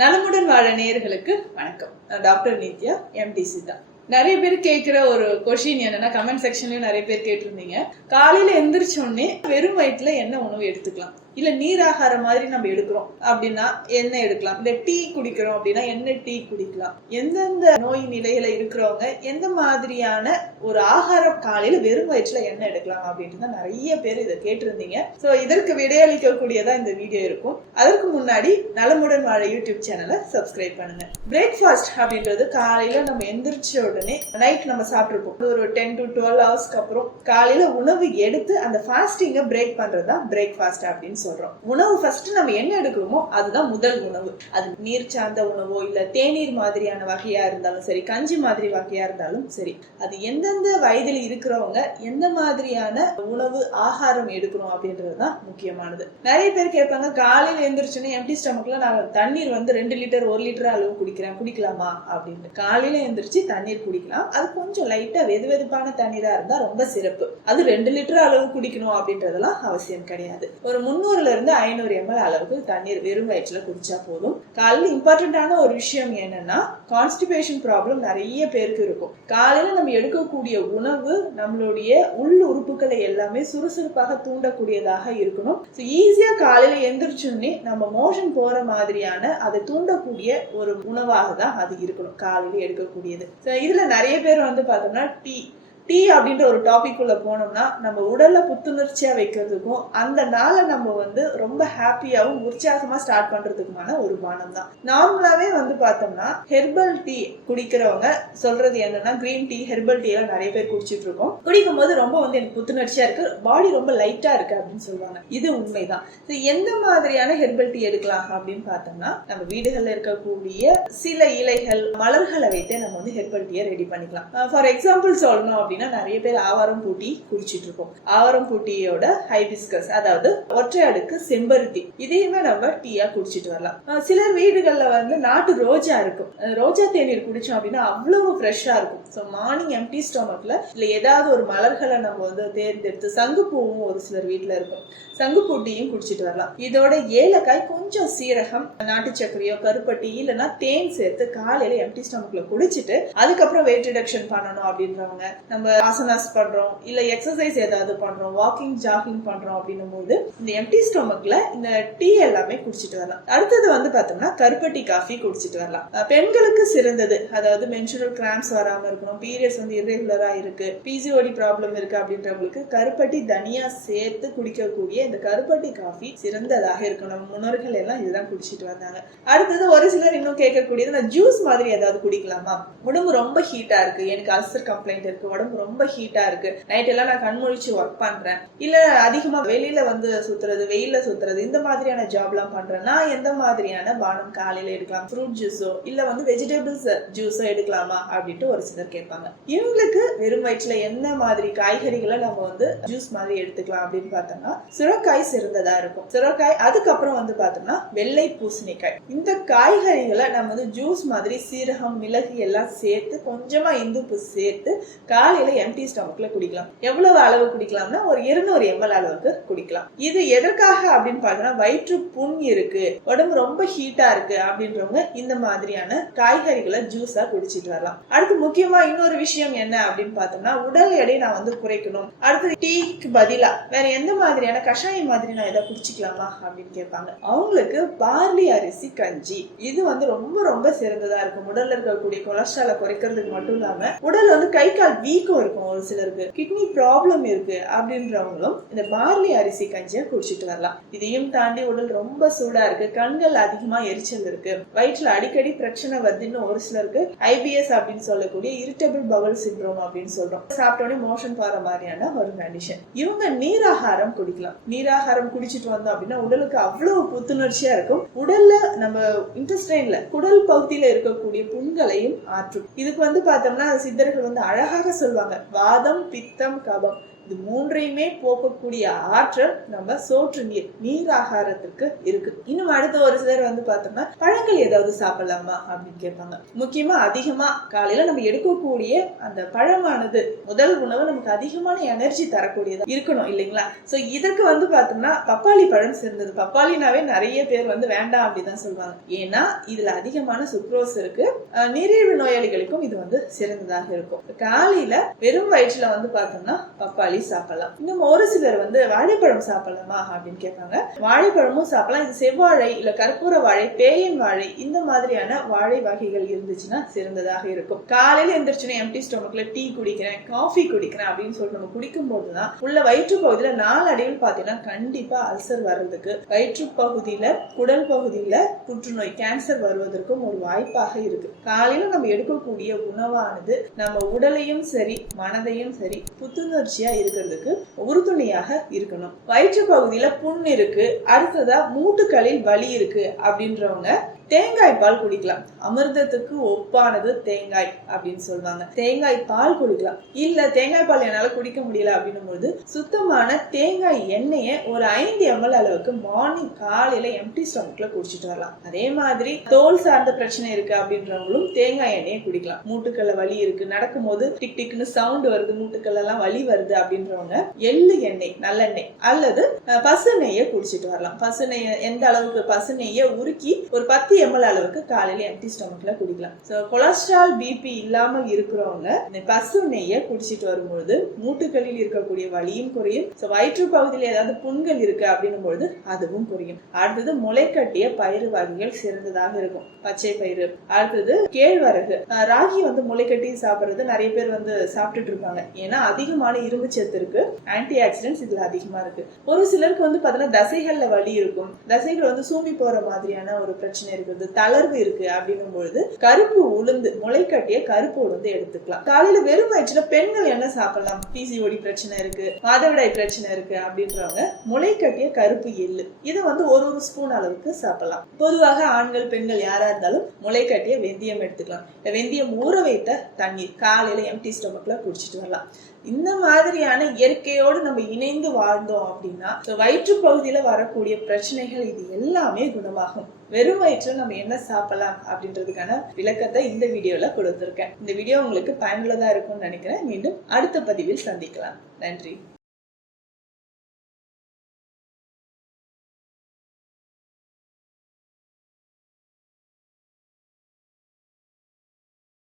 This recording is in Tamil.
நலமுடன் வாழ நேயர்களுக்கு வணக்கம். டாக்டர்.R.Nithya, MDsiddha. நிறைய பேர் கேட்கிற ஒரு கொஸ்டின் என்னன்னா, கமெண்ட் செக்ஷன்லயும் நிறைய பேர் கேட்டிருந்தீங்க. காலையில எந்திரிச்ச உடனே வெறும் வயிற்றுல என்ன உணவு எடுத்துக்கலாம், இல்ல நீராகாரம் மாதிரி நம்ம எடுக்கிறோம் அப்படின்னா என்ன எடுக்கலாம், இல்ல டீ குடிக்கிறோம் அப்படின்னா என்ன டீ குடிக்கலாம், எந்தெந்த நோய் நிலையில இருக்கிறவங்க எந்த மாதிரியான ஒரு ஆகாரம் காலையில வெறும் வயிற்றுல என்ன எடுக்கலாம் அப்படின்ட்டு நிறைய பேர் இதை கேட்டிருந்தீங்க. சோ இதற்கு விடையளிக்க கூடியதா இந்த வீடியோ இருக்கும். அதற்கு முன்னாடி நலமுடன் வாழ யூடியூப் சேனலை சப்ஸ்கிரைப் பண்ணுங்க. பிரேக்ஃபாஸ்ட் அப்படின்றது காலையில நம்ம எந்திரிச்ச உடனே நைட் நம்ம சாப்பிட்டுருப்போம். ஒரு 10 to 12 ஹவர்ஸ்க்கு அப்புறம் காலையில உணவு எடுத்து அந்த ஃபாஸ்டிங்க பிரேக் பண்றதுதான் பிரேக்ஃபாஸ்ட் அப்படின்னு சொல்றோம். உணவு ஃபர்ஸ்ட் நம்ம என்ன எடுக்கிறோமோ அதுதான் முதல் உணவு. அது நீர் சார்ந்த உணவோ இல்ல தேநீர் மாதிரியான வகையா இருந்தாலும் சரி, கஞ்சி மாதிரி வகையா இருந்தாலும் சரி, அது எந்தெந்த வயதில் இருக்கிறவங்க எந்த மாதிரியான உணவு ஆகாரம் எடுக்கணும் அப்படின்றதுதான் முக்கியமானது. நிறைய பேர் கேட்பாங்க, காலையில எந்திரிச்சுன்னா எம்டி ஸ்டமக்ல நான் தண்ணீர் 2 லிட்டர் 1 லிட்டர் அளவு குடிக்கிறேன், குடிக்கலாமா அப்படின்னு. காலையில எந்திரிச்சு தண்ணீர் குடிக்கலாம். அது கொஞ்சம் லைட்டா வெது வெதுப்பான தண்ணீரா இருந்தா ரொம்ப சிறப்பு. அது 2 லிட்டர் அளவு குடிக்கணும் அப்படின்றதெல்லாம் அவசியம் கிடையாது. ஒரு 300 இருந்து 500 ml அளவுக்கு தண்ணீர் வெறும் வயிற்றுல குடிச்சா போதும். காலையில இம்பார்ட்டன்டான ஒரு விஷயம் என்னன்னா, கான்ஸ்டிபேஷன் ப்ராப்ளம் நிறைய பேருக்கு இருக்கும். காலையில நம்ம எடுக்கக்கூடிய உணவு நம்மளுடைய உள் உறுப்புகளை எல்லாமே சுறுசுறுப்பாக தூண்டக்கூடியதாக இருக்கணும். ஈஸியா காலையில எந்திரிச்சோடனே நம்ம மோஷன் போற மாதிரியான அதை தூண்டக்கூடிய ஒரு உணவாக தான் அது இருக்கணும் காலையில எடுக்கக்கூடியது. இதுல நிறைய பேர் பார்த்தோம்னா டீ அப்படின்ற ஒரு டாபிக் உள்ள போனோம்னா நம்ம உடல்ல புத்துணர்ச்சியா வைக்கிறதுக்கும் அந்த நாளை நம்ம ரொம்ப ஹாப்பியாவும் உற்சாகமா ஸ்டார்ட் பண்றதுக்குமான ஒரு பானம் தான். நார்மலாவே பார்த்தோம்னா ஹெர்பல் டீ குடிக்கிறவங்க சொல்றது என்னன்னா, கிரீன் டீ ஹெர்பல் டீ எல்லாம் நிறைய பேர் குடிச்சிட்டு இருக்கோம். குடிக்கும் போது ரொம்ப எனக்கு புத்துணர்ச்சியா இருக்கு, பாடி ரொம்ப லைட்டா இருக்கு அப்படின்னு சொல்லுவாங்க. இது உண்மைதான். எந்த மாதிரியான ஹெர்பல் டீ எடுக்கலாம் அப்படின்னு பார்த்தோம்னா, நம்ம வீடுகள்ல இருக்கக்கூடிய சில இலைகள் மலர்களை வைத்தே நம்ம ஹெர்பல் டீயை ரெடி பண்ணிக்கலாம். ஃபார் எக்ஸாம்பிள் சொல்லணும் அப்படின்னா, நிறைய பேர் ஆவாரம் பூட்டி குடிச்சிட்டு இருக்கோம். ஆவாரம் பூட்டியோட ஹைபிஸ்கஸ், அதாவது ஒற்றை அடுக்கு செம்பருத்தி, இதையுமே நம்ம டீயா குடிச்சிட்டு வரலாம். சிலர் வீடுகள்ல நாட்டு ரோஜா இருக்கும். ரோஜா தேநீர் குடிச்சோம் அப்படின்னா அவ்வளவு ஃப்ரெஷ்ஷா இருக்கும். ஸோ மார்னிங் எம்டி ஸ்டொமக்ல இல்ல ஏதாவது ஒரு மலர்களை நம்ம தேர்ந்தெடுத்து, சங்குப்பூவும் ஒரு சிலர் வீட்டுல இருக்கும், சங்குப்பூ டீயும் குடிச்சிட்டு வரலாம். இதோட ஏலக்காய், கொஞ்சம் சீரகம், நாட்டு சர்க்கரையோ கருப்பட்டி இல்லைன்னா தேன் சேர்த்து காலையில எம்டி ஸ்டொமக்ல குடிச்சிட்டு அதுக்கப்புறம் வெயிட் ரிடக்ஷன் பண்ணணும் அப்படின்றவங்க, நம்ம ஆசனாஸ் பண்றோம் இல்ல எக்ஸசைஸ் ஏதாவது பண்றோம், வாக்கிங் ஜாகிங் பண்றோம் அப்படின்னும் போது இந்த எம்டி ஸ்டொமக்ல இந்த டீ எல்லாமே குடிச்சிட்டு வரலாம். அடுத்தது பார்த்தோம்னா கருப்பட்டி காஃபி குடிச்சிட்டு வரலாம். பெண்களுக்கு சிறந்தது, அதாவது மென்சுரல் கிராம்ஸ் வராம இருக்கணும், பீரியட்ஸ் இர்ரெகுலரா இருக்கு, பிசிஓடி ப்ராப்ளம் இருக்கு அப்படின்றவங்களுக்கு கருப்பட்டி தனியா சேர்த்து குடிக்கக்கூடிய இந்த கருப்பட்டி காஃபி சிறந்ததாக இருக்கும். நம்ம முன்னோர்கள் எல்லாம் இதுதான் குடிச்சிட்டு வந்தாங்க. அடுத்தது ஒரு சிலர் இன்னும் கேட்கக்கூடியது, நான் ஜூஸ் மாதிரி ஏதாவது குடிக்கலாமா, உடம்பு ரொம்ப ஹீட்டா இருக்கு, எனக்கு அல்சர் கம்ப்ளைண்ட் இருக்கு, உடம்பு ரொம்ப ஹீட்டா இருக்கு, நைட் எல்லாம் நான் கண்முழிச்சு ஒர்க் பண்றேன், இல்ல அதிகமா வெளியில சுத்துறது, வெயில சுத்துறது, இந்த மாதிரியான ஜாப் எல்லாம் பண்றேன், நான் எந்த மாதிரியான பானம் காலையில எடுக்கலாம், ஃப்ரூட் ஜூஸோ இல்ல வெஜிடபிள்ஸ் ஜூஸோ எடுக்கலாமா அப்படின்ட்டு ஒரு சிலர் கேட்பாங்க. இவங்களுக்கு வெறும் வயிற்றுல என்ன மாதிரி காய்கறிகளை நம்ம ஜூஸ் மாதிரி எடுத்துக்கலாம் அப்படின்னு பார்த்தோம்னா, சுரைக்காய் சிறந்ததா இருக்கும். சுரைக்காய், அதுக்கப்புறம் பார்த்தோம்னா வெள்ளை பூசணிக்காய், இந்த காய்கறிகளை நம்ம ஜூஸ் மாதிரி சீரகம் மிளகு எல்லாம் சேர்த்து கொஞ்சமா இந்துப்பு சேர்த்து காலையில எம்டி ஸ்டொமக்ல குடிக்கலாம். எவ்வளவு அளவு குடிக்கலாம்னா ஒரு 200 ml அளவுக்கு குடிக்கலாம். இது எதற்காக அப்படின்னு பார்த்தோம்னா, வயிற்று புண் இருக்கு, உடம்பு ரொம்ப ஹீட்டா இருக்கு அப்படின்றவங்க இந்த மாதிரியான காய்கறிகளை ஜூஸா குடிச்சிட்டு வரலாம். அடுத்து முக்கியமா இன்னொரு விஷயம் என்ன அப்படின்னு பார்த்தோம்னா, உடல் எடை நான் குறைக்கணும், அடுத்து டீக்கு பதிலா வேற எந்த மாதிரியான கஷாயம் மாதிரி நான் எதை குடிச்சிக்கலாமா அப்படின்னு கேட்பாங்க. அவங்களுக்கு பார்லி அரிசி கஞ்சி, இது ரொம்ப ரொம்ப சிறந்ததா இருக்கும். உடல்ல இருக்கக்கூடிய கொலஸ்ட்ராலை குறைக்கிறதுக்கு மட்டும் இல்லாம உடல் கை கால் வீக்கம் இருக்கும், ஒரு சிலருக்கு கிட்னி ப்ராப்ளம் இருக்கு அப்படின்றவங்களும் இந்த பார்லி அரிசி கஞ்சியை குடிச்சிட்டு வரலாம். இதையும் தாண்டி உடல் ரொம்ப சூடா இருக்கு, கண்கள் அதிகமா எரிச்சல் இருக்கு, வயிற்றுல அடிக்கடி பிரச்சனை வருதுன்னு ஒரு சிலருக்கு IBS அப்படின்னு சொல்லக்கூடிய இரிட்டபிள் பவல் சிண்ட்ரோம் அப்படின்னு சொல்றோம், சாப்பிட்டோடனே மோஷன் போற மாதிரியான ஒரு கண்டிஷன். இவங்க நீராகாரம் குடிக்கலாம். நீராகாரம் குடிச்சிட்டு வந்தோம் அப்படின்னா உடலுக்கு அவ்வளவு புத்துணர்ச்சியா இருக்கும். உடல்ல நம்ம இன்டெஸ்டைன்ல குடல் பகுதியில இருக்கக்கூடிய புண்களையும் ஆற்றும். இதுக்கு பார்த்தோம்னா சித்தர்கள் அழகாக சொல்லுவாங்க, வாதம் பித்தம் கபம் இது மூன்றையுமே போக்கக்கூடிய ஆற்றல் நம்ம சோற்று நீர் ஆகாரத்திற்கு இருக்கு. இன்னும் அடுத்த ஒரு சிலர் பார்த்தோம்னா பழங்கள் ஏதாவது சாப்பிடலாமா அப்படின்னு கேட்பாங்க. முக்கியமா அதிகமா காலையில நம்ம எடுக்கக்கூடிய அந்த பழமானது முதல் உணவு நமக்கு அதிகமான எனர்ஜி தரக்கூடியதா இருக்கணும் இல்லைங்களா? சோ இதற்கு பார்த்தோம்னா பப்பாளி பழம் சிறந்தது. பப்பாளினாவே நிறைய பேர் வேண்டாம் அப்படிதான் சொல்லுவாங்க. ஏன்னா இதுல அதிகமான சுக்ரோஸ் இருக்கு. நீரிழிவு நோயாளிகளுக்கும் இது சிறந்ததாக இருக்கும். காலையில வெறும் வயிற்றுல பார்த்தோம்னா பப்பாளி சாப்பிடலாம். இன்னும் ஒரு சிலர் வாழைப்பழம் சாப்பிடலாமா அப்படின்னு கேட்பாங்க. வாழைப்பழமும் சாப்பிடலாம். இது செவ்வாழை இல்ல கற்பூர வாழை, பேயன் வாழை இந்த மாதிரியான வாழை வகைகள் இருந்துச்சுன்னா சிறந்ததாக இருக்கும். காலையில எந்திரிச்சுன்னா எம்டி ஸ்டொமக்ல டீ குடிக்கிறேன், காஃபி குடிக்கிறேன் அப்படின்னு சொல்லிட்டு நம்ம குடிக்கும் போதுதான் உள்ள வயிற்று பகுதியில நாளடைவில் பாத்தீங்கன்னா கண்டிப்பா அல்சர் வர்றதுக்கு, வயிற்று பகுதியில குடல் பகுதியில புற்றுநோய் கேன்சர் வருவதற்கும் ஒரு வாய்ப்பாக இருக்கு. காலையில நம்ம எடுக்கக்கூடிய உணவானது நம்ம உடலையும் சரி மனதையும் சரி புத்துணர்ச்சியா இருக்கிறதுக்கு உறுதுணையாக இருக்கணும். வயிற்று பகுதியில புண் இருக்கு, அடுத்ததா மூட்டுகளில் வலி இருக்கு அப்படின்றவங்க தேங்காய் பால் குடிக்கலாம். அமிர்தத்துக்கு ஒப்பானது தேங்காய் அப்படின்னு சொல்லுவாங்க. தேங்காய் பால் குடிக்கலாம். இல்ல தேங்காய் பால் என்னால குடிக்க முடியல அப்படின்னும் போது சுத்தமான தேங்காய் எண்ணெயை ஒரு 5 ml அளவுக்கு மார்னிங் காலையில எம்டி ஸ்டொமக்ல குடிச்சிட்டு வரலாம். அதே மாதிரி தோல் சார்ந்த பிரச்சனை இருக்கு அப்படின்றவங்களும் தேங்காய் எண்ணெயை குடிக்கலாம். மூட்டுக்கல்ல வலி இருக்கு, நடக்கும் போது டிக் டிக்னு சவுண்ட் வருது, மூட்டுக்கல்ல எல்லாம் வலி வருது அப்படின்றவங்க எள்ளு எண்ணெய், நல்லெண்ணெய் அல்லது பசு நெய்யை குடிச்சிட்டு வரலாம். பசு நெய்யை எந்த அளவுக்கு பசு நெய்யை உருக்கி ஒரு 10 ml அளவுக்கு காலையில எம்டி ஸ்டொமக்ல குடிக்கலாம். சோ கொலஸ்ட்ரால் பிபி இல்லாமல் இருக்கிறவங்க இந்த பசு நெய்யை குடிச்சிட்டு வரும்போது மூட்டுகளில் இருக்கக்கூடிய வலியும் குறையும். சோ வயிற்று பகுதியில் ஏதாவது புண்கள் இருக்கு அப்படின்னும் பொழுது அதுவும் குறையும். அடுத்தது முளைக்கட்டிய பயிறு வகைகள் சிறந்ததாக இருக்கும். பச்சை பயிறு, அடுத்தது கேழ்வரகு, ராகி முளைக்கட்டி சாப்பிடுறது நிறைய பேர் சாப்பிட்டுட்டு இருப்பாங்க. ஏன்னா அதிகமான இரும்பு சத்து இருக்கு, ஆன்டி ஆக்சிடென்ட்ஸ் இதுல அதிகமா இருக்கு. ஒரு சிலருக்கு பாத்தீங்கன்னா தசைகள்ல வலி இருக்கும், தசைகள் சூம்பி போற மாதிரியான ஒரு பிரச்சனை இருக்குது, தளர்வு இருக்கு அப்படின்னும் பொழுது கருப்பு உளுந்து, முளைக்கட்டிய கருப்பு உளுந்து எடுத்துக்கலாம். காலையில வெறும் வயிற்றுல பெண்கள் என்ன சாப்பிடலாம்? பிசிஓடி பிரச்சனை இருக்கு, மாதவிடாய் பிரச்சனை இருக்கு அப்படின்றவங்க முளைக்கட்டிய கருப்பு எள்ளு இதை ஒரு ஸ்பூன் அளவுக்கு சாப்பிடலாம். பொதுவாக ஆண்கள் பெண்கள் யாரா இருந்தாலும் முளைக்கட்டிய வெந்தயம் எடுத்துக்கலாம். வெந்தயம் ஊற வைத்த தண்ணீர் காலையில எம்டி ஸ்டொமக்ல குடிச்சிட்டு வரலாம். இந்த மாதிரியான இயற்கையோடு நம்ம இணைந்து வாழ்ந்தோம் அப்படின்னா வயிற்று பகுதியில வரக்கூடிய பிரச்சனைகள் இது எல்லாமே குணமாகும். வெறும் வயிற்றுல நம்ம என்ன சாப்பிடலாம் அப்படின்றதுக்கான விளக்கத்தை இந்த வீடியோல கொடுத்திருக்கேன். இந்த வீடியோ உங்களுக்கு பயனுள்ளதா இருக்கும்னு நினைக்கிறேன். மீண்டும் அடுத்த பதிவில் சந்திக்கலாம். நன்றி.